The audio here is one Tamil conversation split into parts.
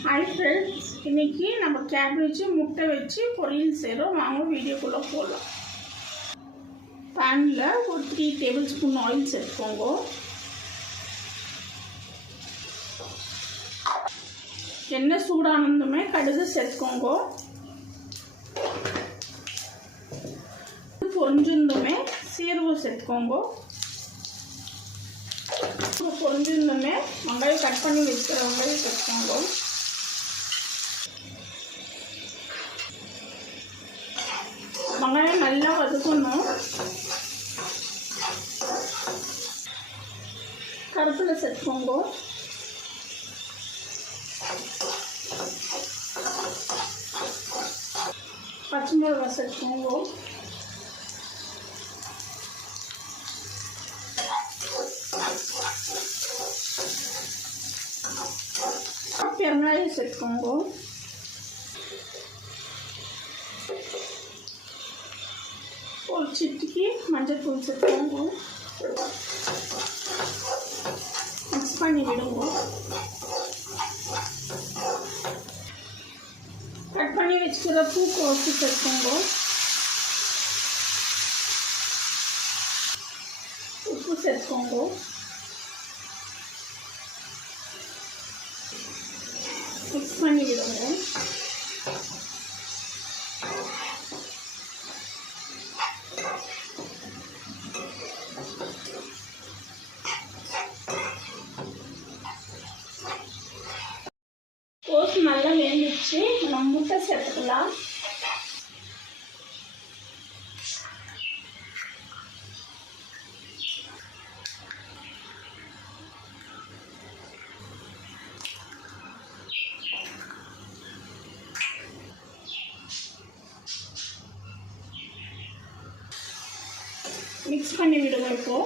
हाई फ्रेंड्स इनकी நம்ம கேபேஜ் முட்டை வச்சு பொரியல் செய்றோம் வாங்க வீடியோக்குள்ள போலாம் पैनல ஒரு 3 டேபிள் ஸ்பூன் ஆயில் சேர்த்துக்கோங்க எண்ணெய் சூடானதுமே கடுகு சேர்த்துக்கோங்க பொரிஞ்சதுமே சீரகம் சேர்த்துக்கோங்க பொரிஞ்சதுமே வெங்காயம் கட் பண்ணி வச்சிருக்கிற வெங்காயம் சேர்த்துக்கோங்க வெங்காயம் நல்லா வதக்கணும் கருவேப்பிலை சேர்த்துக்கோங்க பச்சை மிளகாய் சேர்த்துக்கோங்க பெருங்காயம் சேர்த்துக்கோங்க ஒரு சிட்டிக்கு மஞ்சள் தூள் சேர்த்துக்கோங்க மிக்ஸ் பண்ணி விடுங்க கட் பண்ணி வச்சுக்கிற பூக்கோசு சேர்த்துக்கோங்க உப்பு சேர்த்துக்கோங்க மிக்ஸ் பண்ணி விடுங்க கோஸ் நல்லா வேந்துச்சு நம்ம முட்டை சேர்த்துக்கலாம் மிக்ஸ் பண்ணி விடுங்க இப்போ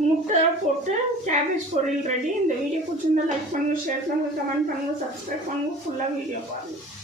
முட்டை போட்டு கேபேஜ் பொரியல் ரெடி இந்த வீடியோ பிடிச்சிருந்தா லைக் பண்ணுங்கள் ஷேர் பண்ணுங்கள் கமெண்ட் பண்ணுங்கள் சப்ஸ்கிரைப் பண்ணுங்கள் ஃபுல்லாக வீடியோ பாருங்கள்